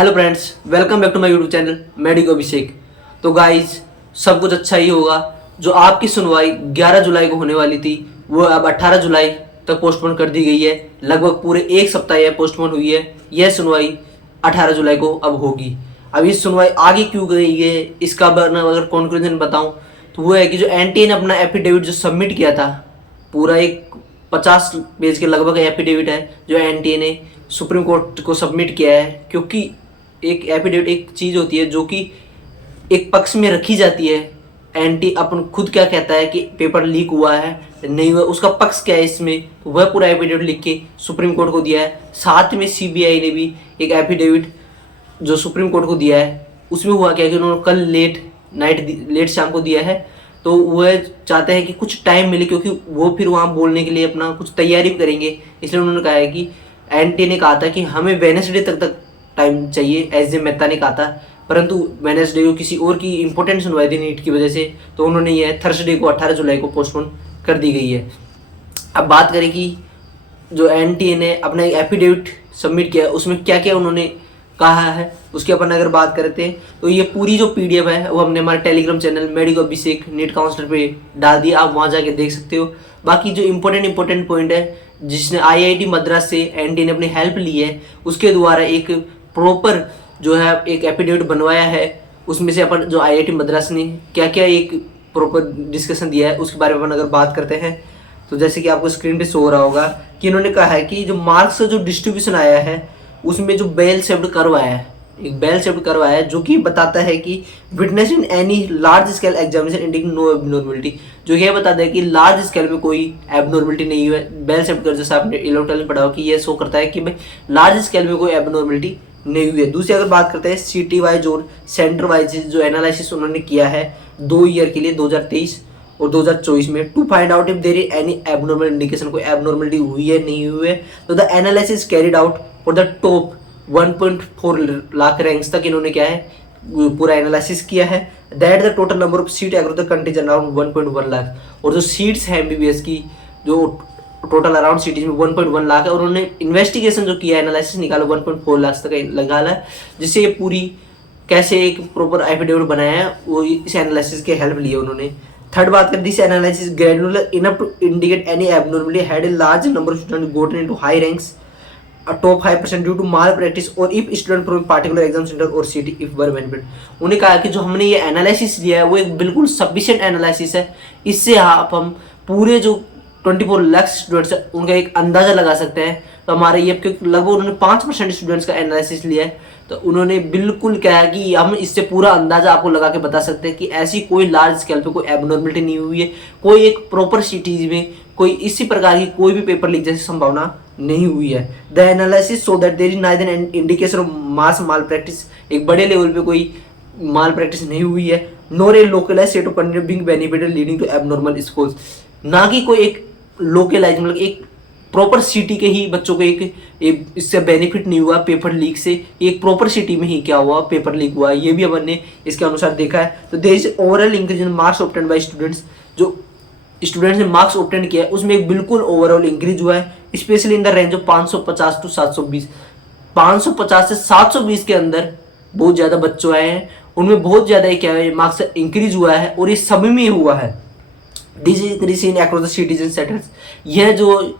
Hello friends, welcome back to my YouTube channel medico Abhishek. तो guys, सब कुछ अच्छा ही होगा। जो आपकी सुनवाई 11 जुलाई को होने वाली थी वो अब 18 जुलाई तक पोस्टपोन कर दी गई है। लगभग पूरे एक सप्ताह यह पोस्टपोन हुई है। यह सुनवाई 18 जुलाई को अब होगी। अब इस सुनवाई आगे क्यों गई है, इसका अगर कंक्लूजन बताऊं तो वो है कि जो एनटीए ने अपना एफिडेविट जो सबमिट किया था, पूरा एक 50 पेज के लगभग एफिडेविट है जो एनटीए ने सुप्रीम कोर्ट को सबमिट किया है। क्योंकि एक एफिडेविट एक चीज़ होती है जो कि एक पक्ष में रखी जाती है। एंटी अपन खुद क्या कहता है कि पेपर लीक हुआ है नहीं हुआ, उसका पक्ष क्या है इसमें, तो वह पूरा एफिडेविट लिख के सुप्रीम कोर्ट को दिया है। साथ में सीबीआई ने भी एक एफिडेविट जो सुप्रीम कोर्ट को दिया है, उसमें हुआ क्या कि उन्होंने कल लेट शाम को दिया है। तो वह चाहते हैं कि कुछ टाइम मिले, क्योंकि वो फिर वहाँ बोलने के लिए अपना कुछ तैयारी भी करेंगे। इसलिए उन्होंने कहा है कि एनटी ने कहा था कि हमें वेडनेसडे तक टाइम चाहिए, एस जे मेहता ने कहा था। परंतु वेडनेसडे को किसी और की इंपॉर्टेंट सुनवाई थी नीट की वजह से, तो उन्होंने यह थर्सडे को 18 जुलाई को पोस्टपोन कर दी गई है। अब बात करें कि जो एनटीए ने अपना एक एफिडेविट सबमिट किया उसमें क्या क्या उन्होंने कहा है, उसके अपन अगर बात करते हैं तो ये पूरी जो पीडीएफ है वो हमने हमारे टेलीग्राम चैनल मेडिको अभिषेक नीट काउंसलर पे डाल दिया, आप वहाँ जाके देख सकते हो। बाकी जो इम्पोर्टेंट पॉइंट है जिसने आईआईटी मद्रास से एनटीए ने अपनी हेल्प ली है, उसके द्वारा एक प्रॉपर जो है एक एफिडेविट बनवाया है। उसमें से अपन जो आईआईटी मद्रास ने क्या क्या एक प्रॉपर डिस्कशन दिया है उसके बारे में अपन अगर बात करते हैं तो जैसे कि आपको स्क्रीन पे शो हो रहा होगा कि इन्होंने कहा है कि जो मार्क्स का जो डिस्ट्रीब्यूशन आया है उसमें जो बेल शेप्ड कर्व आया है, एक बेल शेप्ड कर्व आया है जो कि बताता है कि witness in any large scale examination indicating no abnormality, जो ये बताता है कि लार्ज स्केल में कोई एबनॉर्मलिटी नहीं हुआ है। बेल शेप्ड कर्व जैसा आपने इलेक्ट्रॉनिक में पढ़ा हो कि ये शो करता है कि भाई लार्ज स्केल में कोई एबनॉर्मलिटी नहीं हुई है। दूसरी अगर बात करते हैं सिटी वाइज और सेंटर वाइज जो एनालिसिस उन्होंने किया है 2 ईयर के लिए 2023 और 2024 में, to find out if there is any abnormal indication, कोई एबनॉर्मलिटी हुई है नहीं हुई है। तो the analysis carried out for the top 1.4 lakh ranks तक इन्होंने क्या है पूरा एनालिसिस किया है। That the total number of seat across the country around 1.1 lakh, और जो सीट्स हैं एमबीबीएस की जो टोटल अराउंड सिटीज में 1.1 लाख है। और उन्होंने इन्वेस्टिगेशन जो किया है, एनालिसिस निकाला 1.4 लाख तक निकाला है, जिससे ये पूरी कैसे एक प्रॉपर एफिडेविट बनाया है वो इस एनालिसिस के हेल्प लिए उन्होंने। थर्ड बात करें, this analysis granular enough to indicate any abnormality had a large number of student gotten into high ranks top 5% due to malpractice और if student from particular exam centre और city if were benefit. उन्होंने कहा कि जो हमने ये analysis लिया है वो एक बिल्कुल सफिशिएंट एनालिसिस है। इससे आप हम पूरे जो 24 लाख स्टूडेंट्स है उनका एक अंदाजा लगा सकते हैं। तो हमारे ये लगभग उन्होंने 5% स्टूडेंट्स का एनालिसिस लिया है, तो उन्होंने बिल्कुल क्या है कि हम इससे पूरा अंदाजा आपको लगा के बता सकते हैं कि ऐसी कोई लार्ज स्केल पे कोई एबनॉर्मलिटी नहीं हुई है, कोई एक प्रॉपर सिटीज में कोई इसी प्रकार की कोई भी पेपर लीक जैसी संभावना नहीं हुई है। The analysis so that there is neither an indication of mass malpractice, एक बड़े लेवल पे कोई माल प्रैक्टिस नहीं हुई है, nor a localised set of content being benefited leading to abnormal scores, ना कि कोई एक लोकलाइज मतलब एक प्रॉपर सिटी के ही बच्चों को एक इससे बेनिफिट नहीं हुआ पेपर लीक से, एक प्रॉपर सिटी में ही क्या हुआ पेपर लीक हुआ, ये भी अपन ने इसके अनुसार देखा है। तो there is overall increase in marks obtained by students, जो स्टूडेंट्स ने मार्क्स ऑब्टेन किया है उसमें एक बिल्कुल ओवरऑल इंक्रीज हुआ है, specially in the range of 550 to 720। 550 से 720 के अंदर बहुत ज़्यादा बच्चों आए हैं, उनमें बहुत ज़्यादा क्या है मार्क्स इंक्रीज हुआ है, और ये सभी में हुआ है। This increase in across the cities and centres, यह जो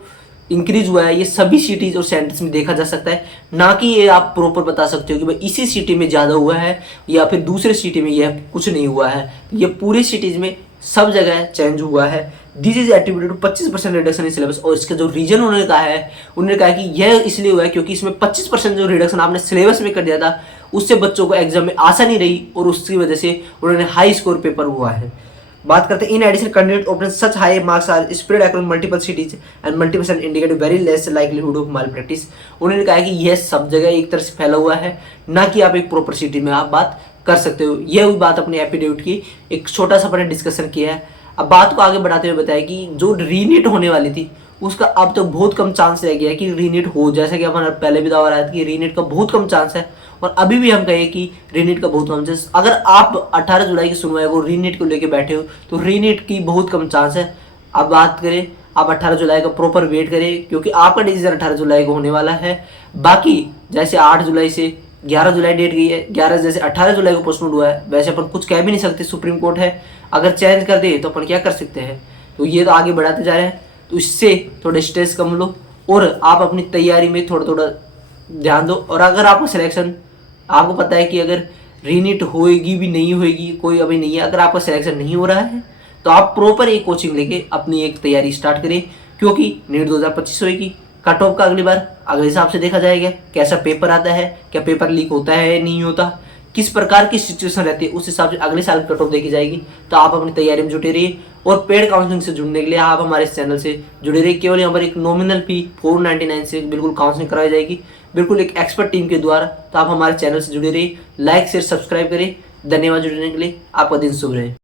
इंक्रीज हुआ है ये सभी सिटीज और सेंटर्स में देखा जा सकता है, ना कि ये आप प्रॉपर बता सकते हो कि भाई इसी सिटी में ज़्यादा हुआ है या फिर दूसरे सिटी में यह कुछ नहीं हुआ है। ये पूरी सिटीज में सब जगह चेंज हुआ है। This is attributed to 25% reduction in syllabus, और इसका जो रीजन उन्होंने कहा कि यह इसलिए हुआ है क्योंकि इसमें 25% जो रिडक्शन आपने सिलेबस में कर दिया था उससे बच्चों को एग्जाम में आसानी रही, और उसकी वजह से उन्होंने हाई स्कोर पेपर हुआ है। बात करते हैं in addition candidate obtain such high marks are spread across multiple cities and multiple indicate very less likelihood of malpractice. उन्होंने कहा कि यह सब जगह एक तरह से फैला हुआ है, ना कि आप एक प्रॉपर सिटी में आप बात कर सकते हो। यह हुई बात अपने एफिडेविट की, एक छोटा सा अपने डिस्कशन किया है। अब बात को आगे बढ़ाते हुए बताया कि जो रीनीट होने वाली थी उसका अब तो बहुत कम चांस रह गया है कि रीनीट हो, जैसा कि हमारा पहले भी दावा रहा था कि रीनीट का बहुत कम चांस है, और अभी भी हम कहें कि रीनीट का बहुत कम चांस। अगर आप 18 जुलाई की सुनवाई को रीनीट को लेके बैठे हो तो रीनीट की बहुत कम चांस है। अब बात करें, आप 18 जुलाई का प्रॉपर वेट करें क्योंकि आपका डिसीजन 18 जुलाई को होने वाला है। बाकी जैसे 8 जुलाई से 11 जुलाई डेट गई है, 11 जैसे 18 जुलाई को पोस्टपोन हुआ है, वैसे अपन कुछ कह भी नहीं सकते, सुप्रीम कोर्ट है, अगर चेंज कर दे तो अपन क्या कर सकते हैं। तो ये तो आगे बढ़ाते जा रहे हैं, तो इससे थोड़ा स्ट्रेस कम लो और आप अपनी तैयारी में थोड़ा थोड़ा ध्यान दो। और अगर आपका सिलेक्शन, आपको पता है कि अगर रीनीट होएगी भी नहीं होएगी कोई अभी नहीं है, अगर आपका सिलेक्शन नहीं हो रहा है तो आप प्रॉपर एक कोचिंग लेके अपनी एक तैयारी स्टार्ट करें, क्योंकि नीट 2025 होएगी, कट ऑफ का अगली बार अगले हिसाब से देखा जाएगा, कैसा पेपर आता है, क्या पेपर लीक होता है नहीं होता, किस प्रकार की सिचुएशन रहती है, उस हिसाब से अगले साल कट ऑफ देखी जाएगी। तो आप अपनी तैयारी में जुटे रहिए और पेड काउंसलिंग से जुड़ने के लिए आप हमारे इस चैनल से जुड़े रहिए। केवल यहाँ पर एक नॉमिनल फी 499 से बिल्कुल काउंसलिंग कराई जाएगी, बिल्कुल एक एक्सपर्ट टीम के द्वारा। तो आप हमारे चैनल से जुड़े रहिए, लाइक शेयर सब्सक्राइब करें। धन्यवाद जुड़ने के लिए, आपका दिन शुभ रहे।